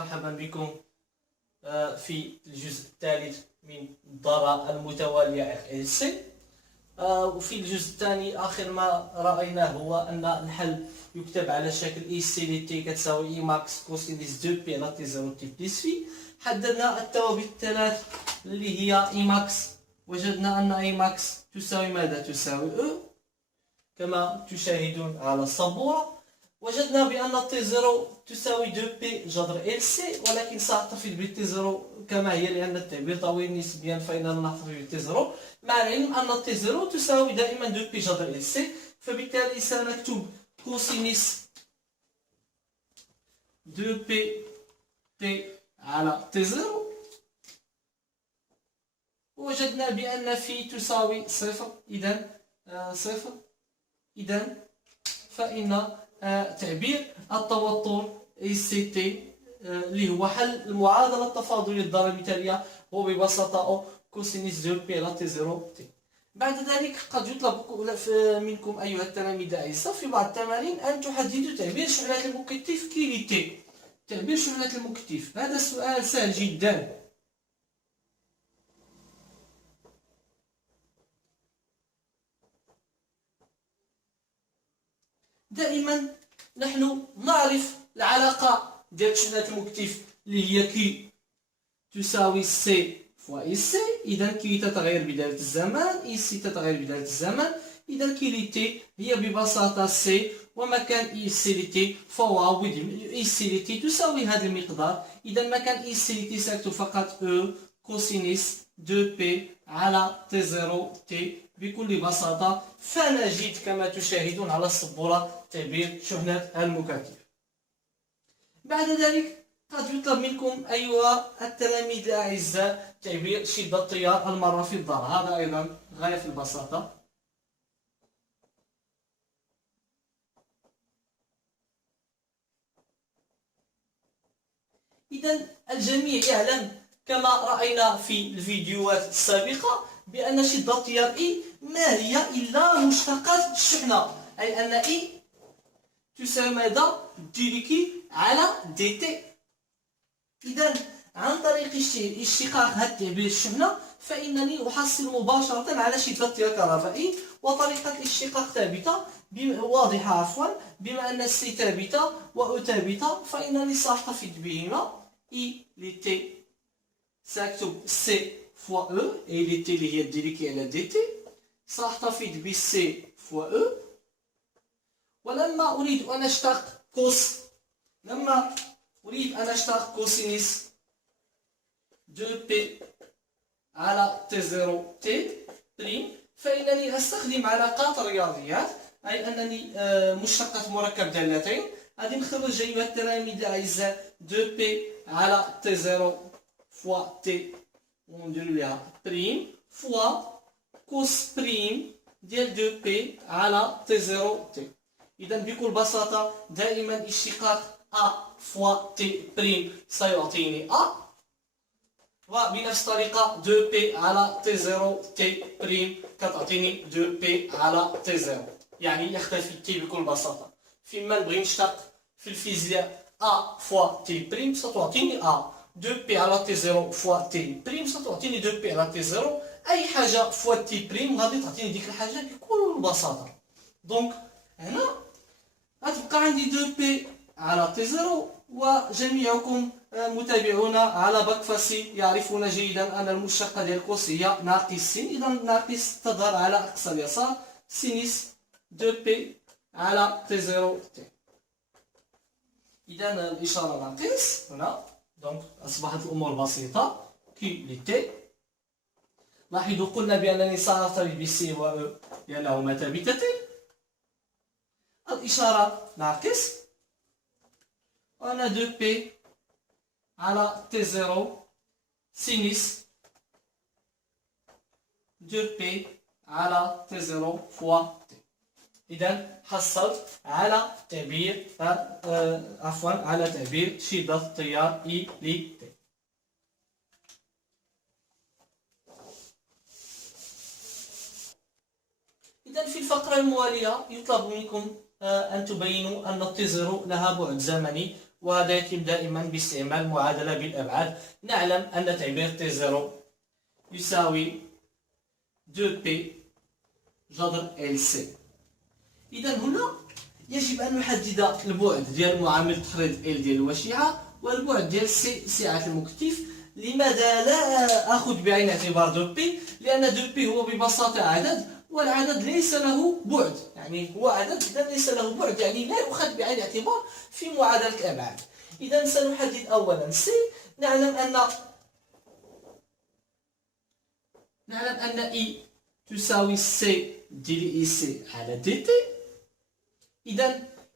مرحبا بكم في الجزء الثالث من الضرائب المتوالية RLC. وفي الجزء الثاني آخر ما رأيناه هو أن الحل يكتب على شكل إي سي لي تي كتساوي إي ماكس كوسينيس دو بي على تي زيرو تي بليس في. حددنا الثوابت الثلاث اللي هي إي ماكس. وجدنا أن إي ماكس تساوي ماذا؟ تساوي أو كما تشاهدون على السبورة. وجدنا بأن تي زيرو تساوي 2 بي جذر ال سي، ولكن سأحتفظ بتي زيرو كما هي لأن التعبير طويل نسبيا، فإننا نحتفظ بتي زيرو مع العلم أن تي زيرو تساوي دائما 2 بي جذر ال سي. فبالتالي سنكتب كوسينيس 2 بي تي على تي زيرو. وجدنا بأن في تساوي صفر، إذن صفر. إذن فإن تعبير التوتر اي سي تي اللي هو حل المعادله التفاضليه الضرب التاليه هو ببساطه او كوسينيس 2 بي على تي زيرو تي. بعد ذلك قد يطلب منكم ايها التلاميذ الاعزاء في بعض التمارين ان تحددوا تعبير شحنات المكثف كي لي تي. تعبير شحنات المكثف هذا سؤال سهل جدا. دائما نحن نعرف العلاقة ديال شحنات المكثف اللي هي كي تساوي سي فوا اي سي. إذا كي تتغير بدالة الزمان، اي سي تتغير بدالة الزمان. إذا كي لي تي هي ببساطة سي ومكان اي سي لي تي فهو اي سي لي تي تساوي هذا المقدار. إذا مكان اي سي لي تي ساكتب فقط او كوسينيس 2 بي على تي زيرو تي بكل بساطة. فنجد كما تشاهدون على السبورة تعبير شحنات المكثف. بعد ذلك قد يطلب منكم أيها التلاميذ الأعزاء تعبير شدة التيار المرة في الضرب. هذا أيضا غاية في البساطة. إذا الجميع يعلم كما رأينا في الفيديوهات السابقة بأن شدة التيار إي ما هي إلا مشتقات الشحنة، أي أن إي تساوي ماذا؟ دي كي على دي تي. إذا عن طريق اشتقاق هذا التعبير الشحنة فإنني أحصل مباشرة على شدة التيار الكهربائي. وطريقة الاشتقاق ثابتة واضحة بما أن سي ثابتة و ثابتة فإنني سأحتفظ بهما. إي لي تي سأكتب سي فوا او، اي لي تي اللي هي دي كي على دي تي سأحتفظ بسي فوا او. ولما أريد أن أشتق كوسينيس 2 بي على تي زيرو تي بريم فإنني أستخدم علاقات الرياضيات، أي أنني مشتقة مركب دالتين. غادي نخرج أيها التلاميذ الأعزاء 2 بي على تي زيرو فوا تي ونديرو ليها بريم فوا كوس بريم ديال 2 بي على تي زيرو تي. إذا بكل بساطة دائما اشتقاق أ فوا تي بريم سيعطيني أ، وبنفس الطريقة 2 بي على تي زيرو تي بريم كتعطيني 2 بي على تي زيرو. يعني يختفي تي بكل بساطة. فيما نبغي نشتق في الفيزياء أ فوا تي بريم ستعطيني أ، 2 بي على تي زيرو فوا تي بريم ستعطيني 2 بي على تي زيرو. أي حاجة فوا تي بريم غادي تعطيني ديك الحاجة بكل بساطة. دونك هنا غتبقى عندي 2 بي على تي زيرو. وجميعكم متابعونا على باك فاسي يعرفون جيدا أن المشتقة ديال كوس هي ناقص سين. إذا ناقص تظهر على أقصى اليسار سينيس 2 بي على تي زيرو تي. إذا الإشارة ناقص هنا. دونك أصبحت الأمور بسيطة. كي لي تي لاحظوا قلنا بأنني سأرتبط بسي و أو لأنهما ثابتتين. الإشارة ناقص وأنا 2 بي على تي زيرو سينيس 2 بي على تي زيرو فوا تي. إذا حصلت على تعبير على تعبير شدة التيار إي لي تي. إذا في الفقرة الموالية يطلب منكم أن تبينوا أن تي زيرو لها بعد زمني وهذا يتم دائما باستعمال معادلة بالأبعاد. نعلم أن تعبير T0 يساوي 2P جذر LC. إذا هنا يجب أن نحدد البعد ديال معامل تحريض L ديال الوشيعة والبعد ديال C سعة المكتف. لماذا لا أخذ بعين الاعتبار 2P؟ لأن 2P هو ببساطة عدد، والعدد ليس له بعد، يعني هو عدد إذا ليس له بعد، يعني لا يؤخذ بعين الاعتبار في معادلة الأبعاد. إذا سنحدد أولا C. نعلم أن E تساوي C دي EC على DT.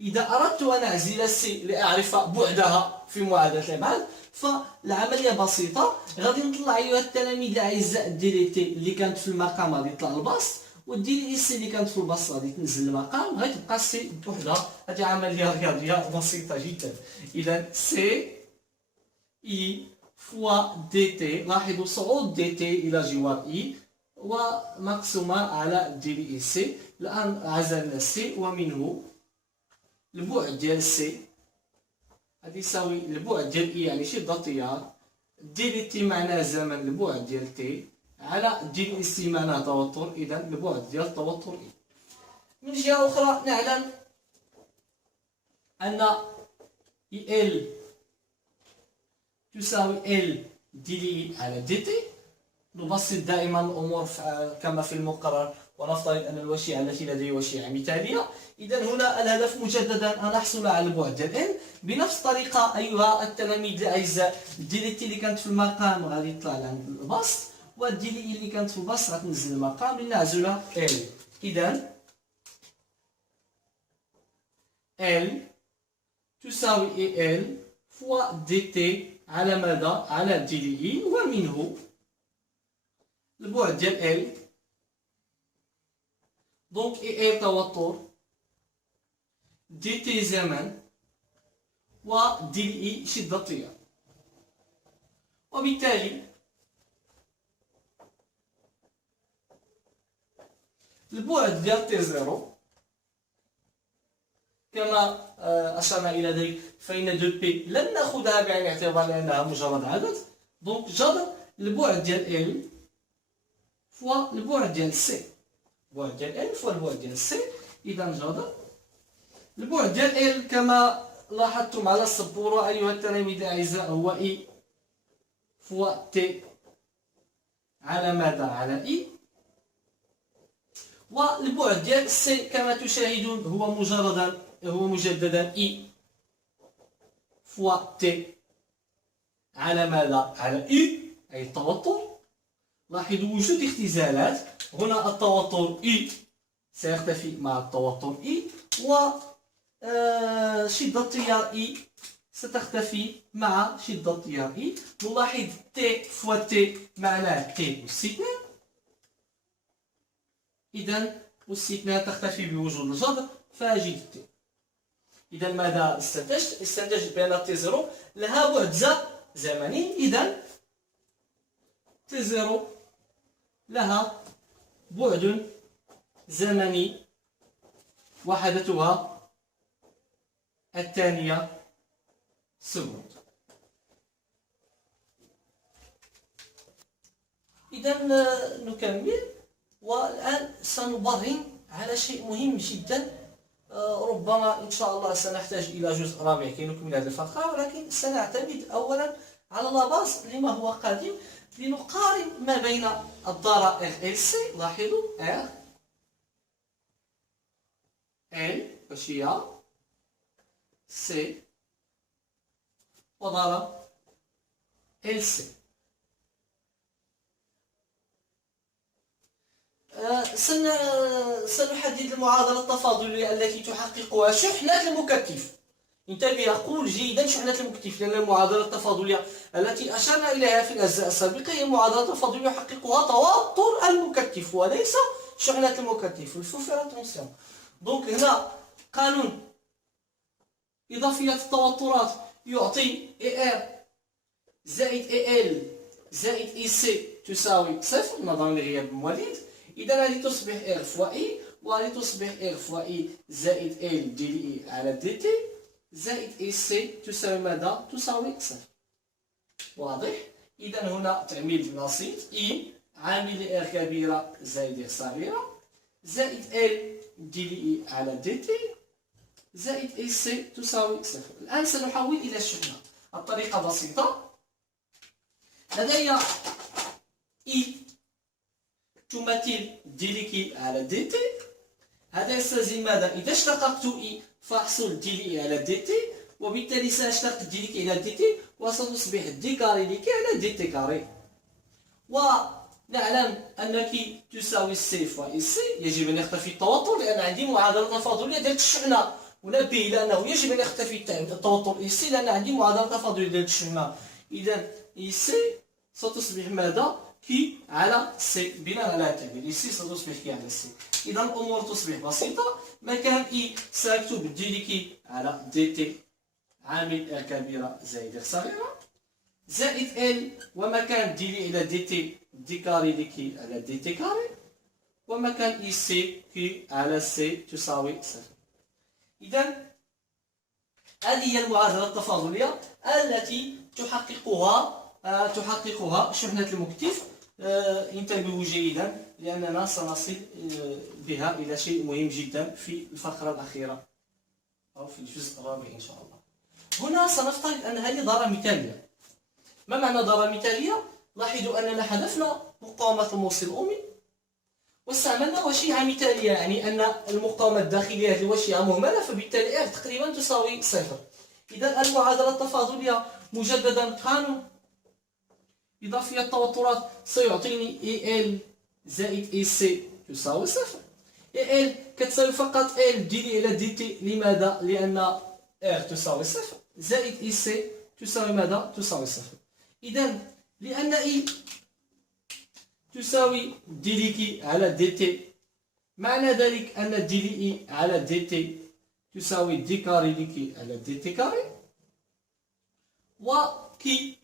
إذا أردت أن أعزل C لأعرف بعدها في معادلة الأبعاد فالعملية بسيطة. غادي نطلع أيها التلاميذ الأعزاء دي تي اللي كانت في المقام غادي يطلع البسط، ودي سي اللي كانت في البسط غادي تنزل المقام، غادي تبقى سي بوحدها. هذه عملية رياضية بسيطة جدا. إذا سي إي فوا دي تي، لاحظوا صعود دي تي إلى جوار إي ومقسومة على دي إي سي. الآن عزلنا سي ومنه البعد ديال سي غادي يساوي البعد ديال اي يعني شدة التيار دي تي معناه زمن البعد ديال تي على دي سي معناه توتر، اذا البعد ديال التوتر اي. من جهة أخرى نعلم أن ال تساوي ال دي على دي تي. نبسط دائما الأمور كما في المقرر ونفترض أن الوشيعة التي لدي وشيعة مثالية. إذا هنا الهدف مجددا أن أحصل على البعد ديال N بنفس الطريقة أيها التلاميذ الأعزاء. دي تي اللي كانت في المقام غادي يطلع عند البسط، والدي اللي كانت في البسط غتنزل المقام لنعزل L. إذا L تساوي L فوا دي تي على ماذا؟ على دي ومنه البعد ديال L. دونك ال توتر دي تي زمن ودي اي شدة التيار، وبالتالي البعد ديال تي زيرو كما أشرنا إلى ذلك فإن دو بي لن نأخذها بعين الاعتبار لأنها مجرد عدد. دونك جذر البعد ديال ال فوا البعد ديال سي، البعد ديال ال فوا البعد ديال سي. إذا جذر البعد ديال ال كما لاحظتم على السبورة أيها التلاميذ الأعزاء هو إي فوا تي على ماذا؟ على إي. والبعد ديال سي كما تشاهدون هو مجددا إي فوا تي على ماذا؟ على إي أي التوتر. لاحظوا وجود اختزالات هنا، التوتر إي سيختفي مع التوتر إي، و شدة التيار إي ستختفي مع شدة التيار إي. نلاحظ تي فوا تي معناه تي أس 2، إذا أس 2 تختفي بوجود الجذر فأجد تي. إذا ماذا استنتجت؟ استنتجت بأن تي زيرو لها بعد زمني، إذا تي زيرو لها بعد زمني وحدتها الثانية سكند. إذا نكمل، والآن سنبرهن على شيء مهم جدا. ربما إن شاء الله سنحتاج إلى جزء رابع كي نكمل هذه الفقرة، ولكن سنعتمد أولا على لاباز لما هو قادم لنقارن ما بين الضرائر LC. لاحظوا R L وهي C وضرب LC. سنحدد المعادلة التفاضلية التي تحققها شحنة المكثف. انتبه، أقول جيدا شحنة المكثف، لأن المعادلة التفاضلية التي أشرنا إليها في الأجزاء السابقة هي معادلة تفاضلية يحققها توتر المكثف وليس شحنة المكثف. الفوفير اتونسيون. دونك هنا قانون إضافية التوترات يعطي AR زائد AL زائد EC تساوي صفر نظرا لغياب المولد. إذا هذه تصبح R فوا E، وهذه تصبح R فوا E زائد L دي إي على دي تي. زائد اي سي تساوي ماذا؟ تساوي صفر. واضح؟ إذا هنا تعميل بسيط اي عامل ار كبيرة زائد ار صغيرة زائد ال دي لي اي على دي تي زائد اي سي تساوي صفر. الآن سنحول إلى الشحنة. الطريقة بسيطة. لدي اي تمثل دي لي كي على دي تي. هذا يستلزم ماذا؟ إذا اشتققت اي فاحصل دي لي اي على دي تي، وبالتالي سأشتق دي لي كي على دي تي وستصبح دي كاري لي كي على دي تي كاري. ونعلم أن كي تساوي سي فوا اي سي. يجب أن يختفي التوتر لأن عندي معادلة تفاضلية ديال الشحنة. ونبه إلى أنه يجب أن يختفي التوتر اي سي لأن عندي معادلة تفاضلية ديال الشحنة. إذا اي سي ستصبح ماذا؟ كي على سي. بناء على التعبير اي سي ستصبح كي على سي. إذا الأمور تصبح بسيطة. مكان اي سأكتب دي لي كي على دي تي عامل ار كبيرة زائد ار صغيرة زائد ال، ومكان دي لي إلى دي تي دي كاري لي كي على دي تي كاري، ومكان اي سي كي على سي تساوي صفر. إذا هذه هي المعادلة التفاضلية التي تحققها شحنة المكتف. انتبهوا جيدا لأننا سنصل بها إلى شيء مهم جدا في الفقرة الأخيرة أو في الجزء الرابع إن شاء الله. هنا سنفترض أن هذه ضارة مثالية. ما معنى ضارة مثالية؟ لاحظوا أننا حذفنا مقاومة الموصل الأمي واستعملنا وشيعة مثالية، يعني أن المقاومة الداخلية هذه وشيعة مهملة، فبالتالي R تقريبا تساوي صفر. إذا المعادلة التفاضلية مجددا قانون إضافية التوترات سيعطيني AL زائد AC تساوي صفر. AL كتساوي فقط L دي لي إلى دي تي. لماذا؟ لأن R تساوي صفر زائد AC تساوي ماذا؟ تساوي صفر. إذا لأن E تساوي دي لي كي على دي تي، معنى ذلك أن دي لي إي على دي تي تساوي دي كاري لي كي على دي تي كاري، وكي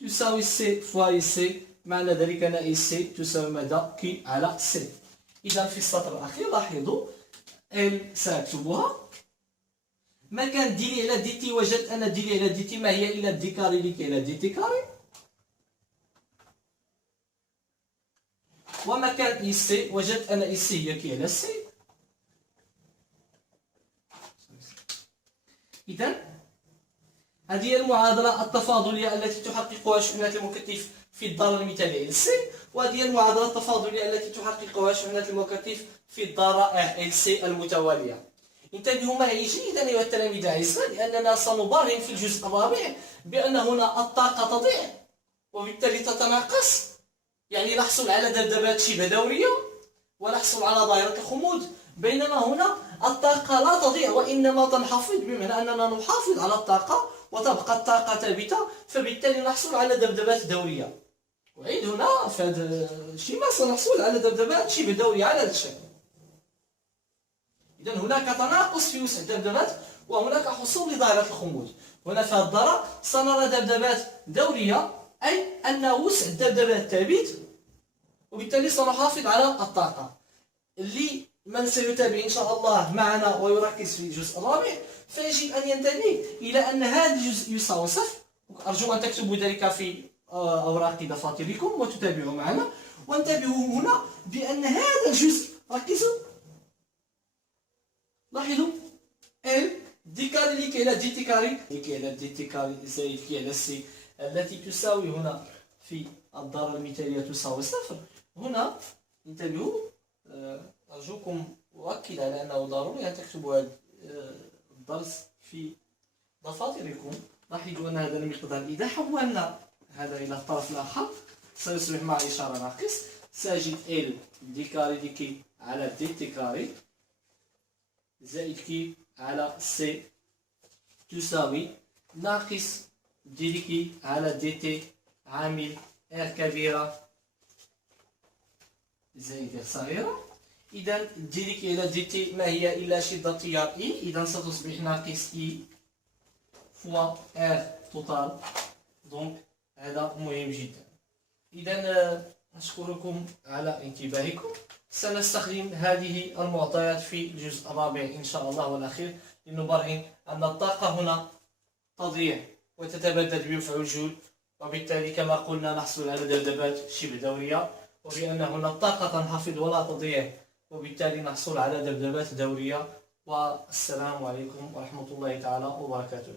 تساوي سي فوا اي سي، معنى ذلك أن اي سي تساوي ماذا؟ كي على سي. إذا في السطر الأخير لاحظوا ال سأكتبها مكان دي لي على دي تي. وجدت أن دي لي على دي تي ما هي إلا دي كاري لي كي على دي تي كاري، ومكان اي سي وجدت أن اي سي هي كي على سي. إذا هذه هي المعادلة التفاضلية التي تحققها شحنة المكثف في الدارة المثالية ال سي، وهذه هي المعادلة التفاضلية التي تحققها شحنة المكثف في الدارة ال سي المتوالية. انتبهوا معي جيدا أيها التلاميذ الأعزاء، لأننا سنبرهن في الجزء الرابع بأن هنا الطاقة تضيع وبالتالي تتناقص، يعني نحصل على ذبذبات شبه دورية ونحصل على ظاهرة الخمود، بينما هنا الطاقة لا تضيع وإنما تنخفض، بمعنى أننا نحافظ على الطاقة وتبقى الطاقة ثابتة، فبالتالي نحصل على ذبذبات دورية. وعيد هنا في هذا الشيما سنحصل على ذبذبات شبه دورية على هذا الشكل. إذا هناك تناقص في وسع الذبذبات وهناك حصول لظاهرة الخمود. هنا في هذه الدارة سنرى ذبذبات دورية، أي أن وسع الذبذبات ثابت وبالتالي سنحافظ على الطاقة. لمن سيتابع إن شاء الله معنا ويركز في الجزء الرابع فيجب أن ينتبه إلى أن هذا الجزء يساوي صفر. أرجو أن تكتبوا ذلك في أوراق دفاتركم وتتابعوا معنا. وانتبهوا هنا بأن هذا الجزء، ركزوا لاحظوا ال دي كاري لي كي على دي تي كاري لي كي على دي تي كاري زائد كي على سي التي تساوي هنا في الدارة المثالية تساوي صفر. هنا انتبهوا، أرجوكم أؤكد على أنه ضروري أن تكتبوا هذا الدرس في دفاتركم. لاحظوا أن هذا المقدار إذا حولنا هذا إلى الطرف الآخر سيصبح مع إشارة ناقص. سأجد ال دي كاري دي كي على دي تي كاري زائد كي على سي تساوي ناقص دي كي على دي تي عامل ار كبيرة زائد ار صغيرة. إذا دي كي على دي تي ما هي إلا شدة تيار إي، إذا ستصبح ناقص إي فوا ار توتال. دونك هذا مهم جدا. إذا أشكركم على انتباهكم. سنستخدم هذه المعطيات في الجزء الرابع إن شاء الله والأخير لنبرهن أن الطاقة هنا تضيع وتتبدل بمفعول جول، وبالتالي كما قلنا نحصل على ذبذبات شبه دورية، وبأن هنا الطاقة تنخفض ولا تضيع وبالتالي نحصل على ذبذبات دورية. والسلام عليكم ورحمة الله تعالى وبركاته.